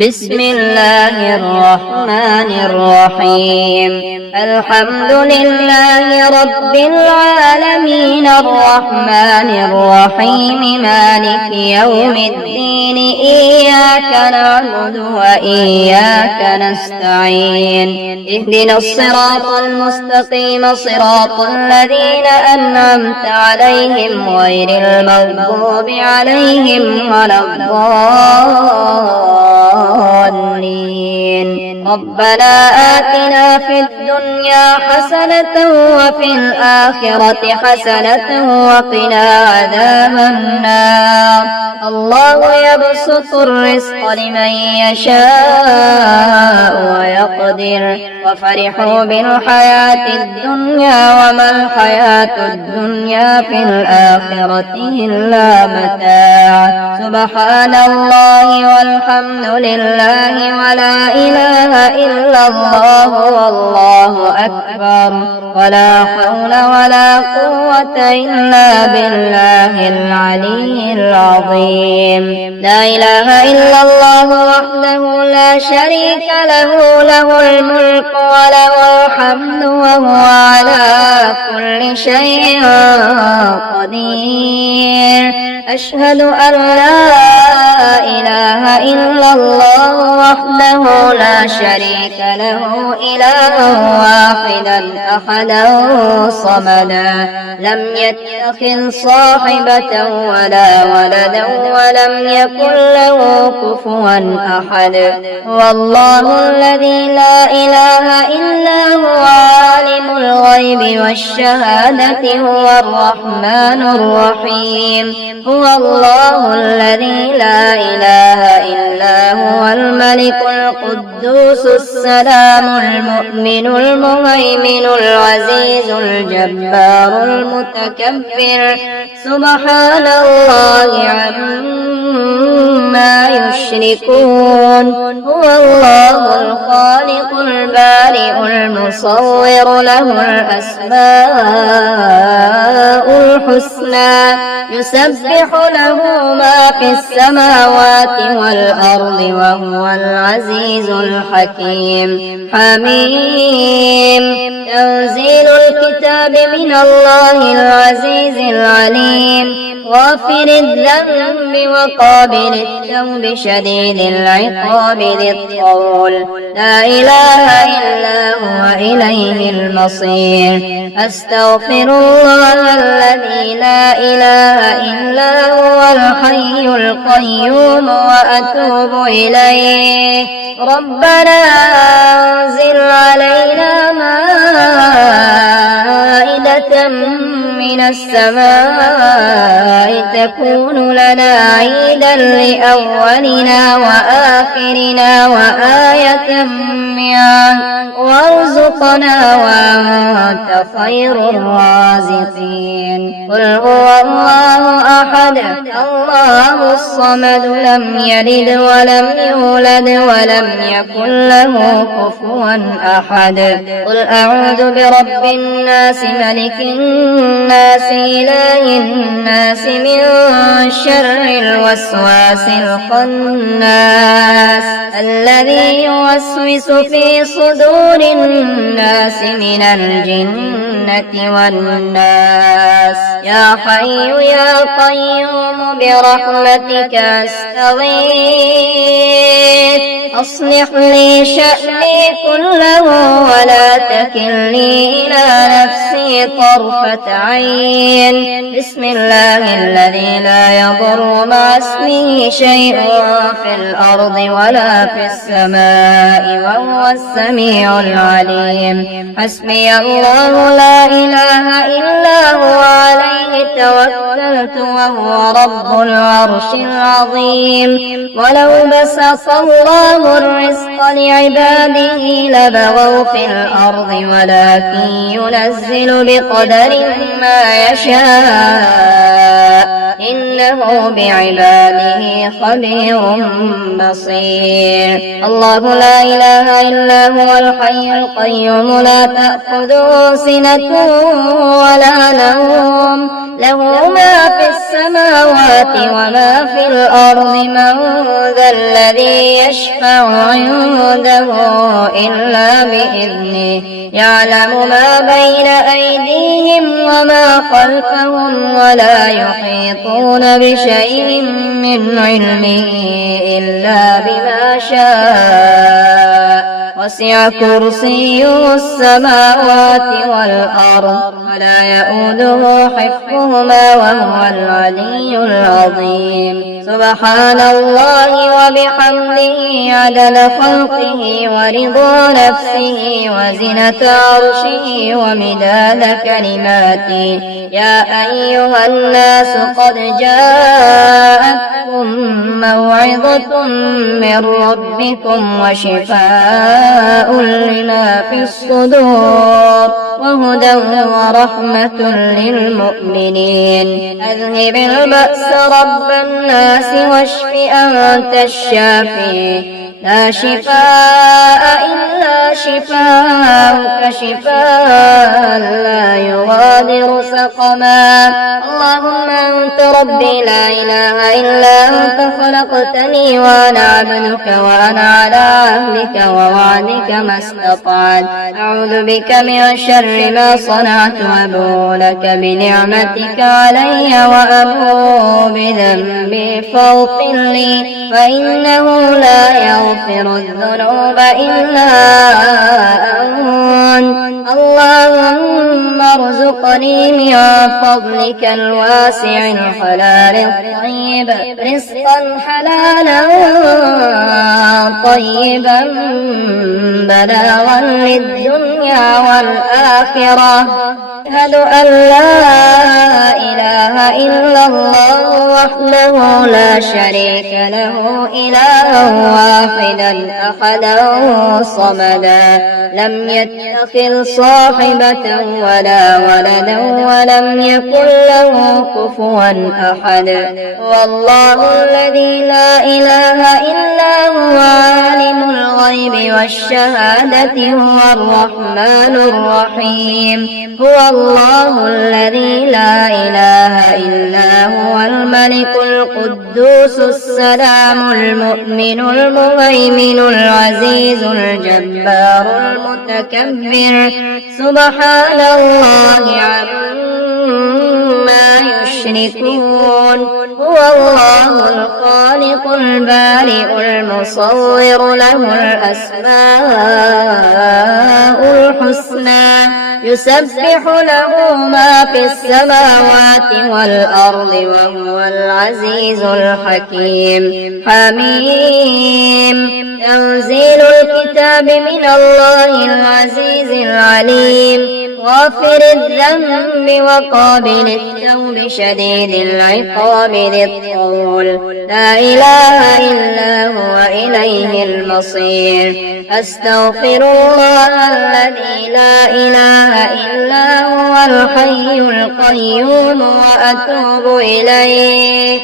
بسم الله الرحمن الرحيم. الحمد لله رب العالمين الرحمن الرحيم مالك يوم الدين إياك نعبد وإياك نستعين اهدنا الصراط المستقيم صراط الذين أنعمت عليهم غير المغضوب عليهم ولا الضالين. ربنا آتنا في الدنيا حسنة وفي الآخرة حسنة وقنا عذاب النار. الله يبسط الرزق لمن يشاء ويقدر وفرحوا بالحياة الدنيا وما الحياة الدنيا في الآخرة إلا متاع. سبحان الله والحمد لله ولا إله إلا الله والله أكبر ولا حول ولا قوة إلا بالله العلي العظيم. لا إله إلا الله وحده لا شريك له له الملك وله الحمد وهو على كل شيء قدير. أشهد أن لا إله إلا الله وحده لا شريك له إلها واحدا أحدا صمدا لم يتخذ صاحبة ولا ولدا ولم يكن له كفوا أحد. هو الله الذي لا إله إلا هو عالم الغيب والشهادة هو الرحمن الرحيم. هو الله الذي لا إله إلا هو الملك القدوس السلام المؤمن المهيمن العزيز الجبار المتكبر. سبحان الله عما يشركون. هو الله الخالق البارئ المصور له الأسماء الحسنى يسبح له ما في السماوات والأرض وهو العزيز الحكيم. حميم. تنزيل الكتاب من الله العزيز العليم غافر الذنب وقابل التوب شديد العقاب ذي الطول. لا إله إلا هو إليه المصير. أستغفر الله الذي لا إله إلا هو الحي القيوم وأتوب إليه. ربنا أنزل علينا مائدة من السماء تكون لنا عيدا لأولنا وآخرنا وآية منك وارزقنا وأنت خير الرازقين. قل هو الله أحد الله الصمد لم يلد ولم يولد ولم يكن له كفوا أحد. قل أعوذ برب الناس ملك الناس إله الناس من شر الوسواس الخناس الذي يوسوس في صدور الناس من الجنة والناس. يا حي يا قيوم برحمتك أستغيث أصلح لي شأني كله ولا تكلني إلى نفسي طرفة عين. بسم الله الذي لا يضر مع اسمه شيء في الأرض ولا في السماء وهو السميع العليم. حسبي الله لا إله إلا هو عليه توكلت وهو رب العرش العظيم. ولو بسط الله الرزق لعباده لبغوا في الأرض ولكن ينزل بقدر ما يشاء إنه بعباده خبير بصير. الله لا إله إلا هو الحي القيوم لا تأخذه سنة ولا نوم له ما في السماوات وما في الأرض من ذا الذي يشفع عنده إلا بإذنه يعلم ما بين أيديهم وما خلفهم ولا يحيطون بشيء من علمه إلا بما شاء وسع كرسيه السماوات والأرض ولا يؤوده حفظهما وهو العلي العظيم. سبحان الله وبحمده عدد خلقه ورضا نفسه وزنة عرشه ومداد كلماته. يا أيها الناس قد جاءتكم موعظة من ربكم وشفاء لما في الصدور وهدى ورحمة للمؤمنين. أذهب البأس رب الناس واشف أنت الشافي لا شفاء إلا شفاءك شفاء لا يغادر سقما. اللهم أنت ربي لا إله إلا أنت خلقتني وأنا عبدك وأنا على عهدك ووعدك ما استطعت. أعوذ بك من شر ما صنعت وأبوء لك بنعمتك علي وأبوء بذنبي فاغفر لي فإنه لا يغفر الذنوب إلا أنت. اللهم ارزقني من فضلك الواسع الحلال الطيب رزقا حلالا طيبا بلاغا للدنيا والآخرة. أشهد أن لا إله إلا الله وحده لا شريك له إلها واحدا أحدا صمدا لم يتخذ صاحبة ولا ولدا ولم يكن له كفوا أحد. والله الذي لا إله إلا هو عالم الغيب والشهادة هو الرحمن الرحيم. هو الله الذي لا إله إلا هو الملك القدوس السلام المؤمن المهيمن العزيز الجبار المتكبر. سبحان الله عما يشركون. هو الله الخالق البارئ المصور له الأسماء الحسنى يسبح له ما في السماوات والأرض وهو العزيز الحكيم. حميم. تنزيل الكتاب من الله العزيز العليم غافر الذنب وقابل التوب شديد العقاب ذي الطول لا إله إلا هو إليه المصير. أستغفر الله الذي لا إله إلا هو الحي القيوم وأتوب إليه.